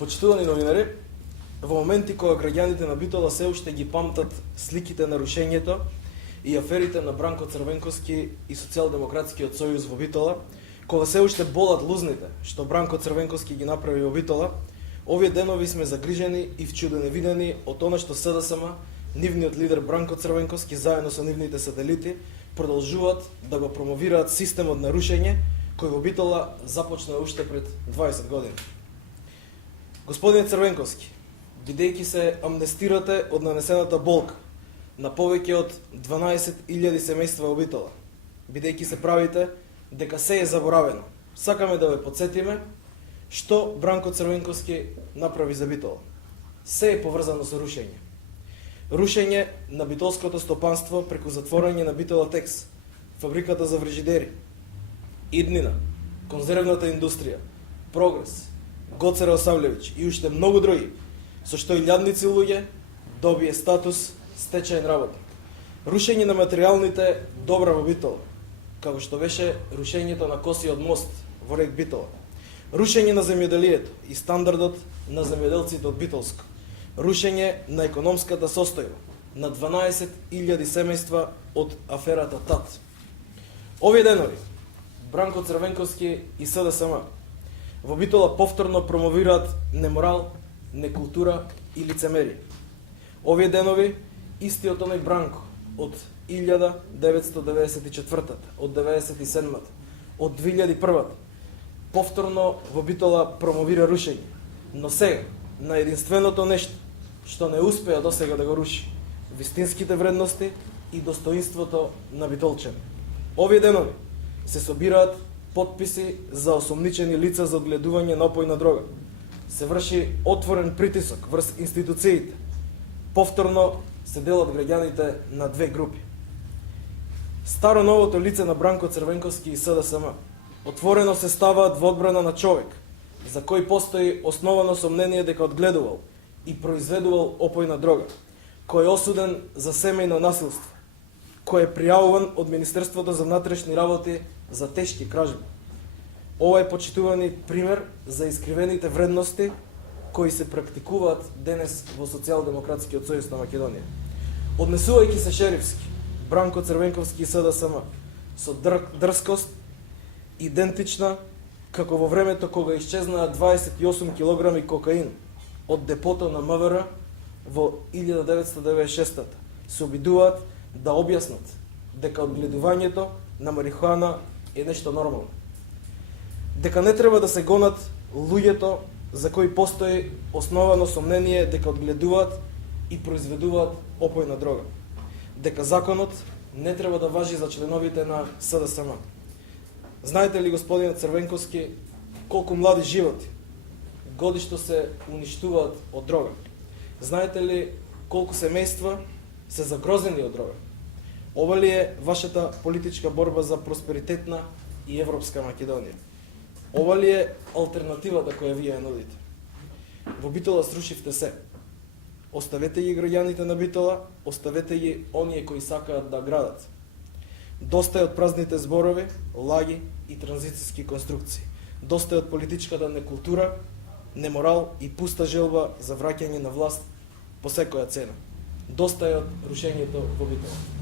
Почитувани новинари, во моменти кога граѓаните на Битола се уште ги памтат сликите на рушењето и аферите на Бранко Црвенковски и Социјалдемократскиот сојуз во Битола, кога се уште болат лузните што Бранко Црвенковски ги направи во Битола, овие денови сме загрижени и вчуденевидени од она што СДСМ, нивниот лидер Бранко Црвенковски заедно со нивните сателити продолжуваат да го промовираат системот на рушење кој во Битола започна уште пред 20 години. Господине Црвенковски, бидејќи се амнестирате од нанесената болка на повеќе од 12.000 семејства во Битола, бидејќи се правите дека се е заборавено, сакаме да ве подсетиме што Бранко Црвенковски направи за Битола. Се е поврзано со рушење. Рушење на битолското стопанство преку затворање на Битола Текс, фабриката за фрижидери, Иднина, конзервната индустрија, Прогрес, Гоцера Осавлевич и уште многу други, со што илјадници луѓе добие статус стечаен работник. Рушење на материјалните добра во Битола, како што беше рушењето на косиот мост во рек Битола. Рушење на земјоделието и стандардот на земјоделците од Битолско. Рушење на економската состојба на 12.000 семејства од аферата ТАТ. Овие денови Бранко Црвенковски и СДСМ во Битола повторно промовираат неморал, некултура и лицемерие. Овие денови истиот оној Бранко од 1994-та, од 97-та, од 2001-та повторно во Битола промовира рушење, но сега на единственото нешто што не успеа досега да го руши, вистинските вредности и достоинството на битолчани. Овие денови се собираат потписи за осомничени лица за одгледување на опојна дрога. Се врши отворен притисок врз институциите. Повторно се делат граѓаните на две групи. Старо новото лице на Бранко Црвенковски и СДСМ отворено се ставаат во одбрана на човек, за кој постои основано сомнение дека одгледувал и произведувал опојна дрога, кој е осуден за семејно насилство, кој е пријавуван од Министерството за внатрешни работи за тешки кражби. Ова е почитувани пример за искривените вредности кои се практикуваат денес во Социјалдемократскиот сојуз на Македонија. Однесувајќи се шерифски, Бранко Црвенковски и СДСМ со дрскост идентична како во времето кога исчезнаа 28 килограми кокаин од депото на МВР во 1996-та, се обидуваат да објаснат дека одгледувањето на марихуана е нешто нормално. Дека не треба да се гонат луѓето за кои постои основано сомнение дека одгледуваат и произведуваат опојна дрога. Дека законот не треба да важи за членовите на СДСМ. Знаете ли, господине Црвенковски, колку млади животи годишно се уништуваат од дрога? Знаете ли колку семејства се загрозени од дрога? Ова ли е вашата политичка борба за просперитетна и европска Македонија? Ова ли е алтернативата која вие ја нудите? Во Битола срушивте се. Оставете ги граѓаните на Битола, оставете ги оние кои сакаат да градат. Доста е од празните зборови, лаги и транзицијски конструкции. Доста е од политичката некултура, неморал и пуста желба за враќање на власт по секоја цена. Доста е од рушењето во Битола.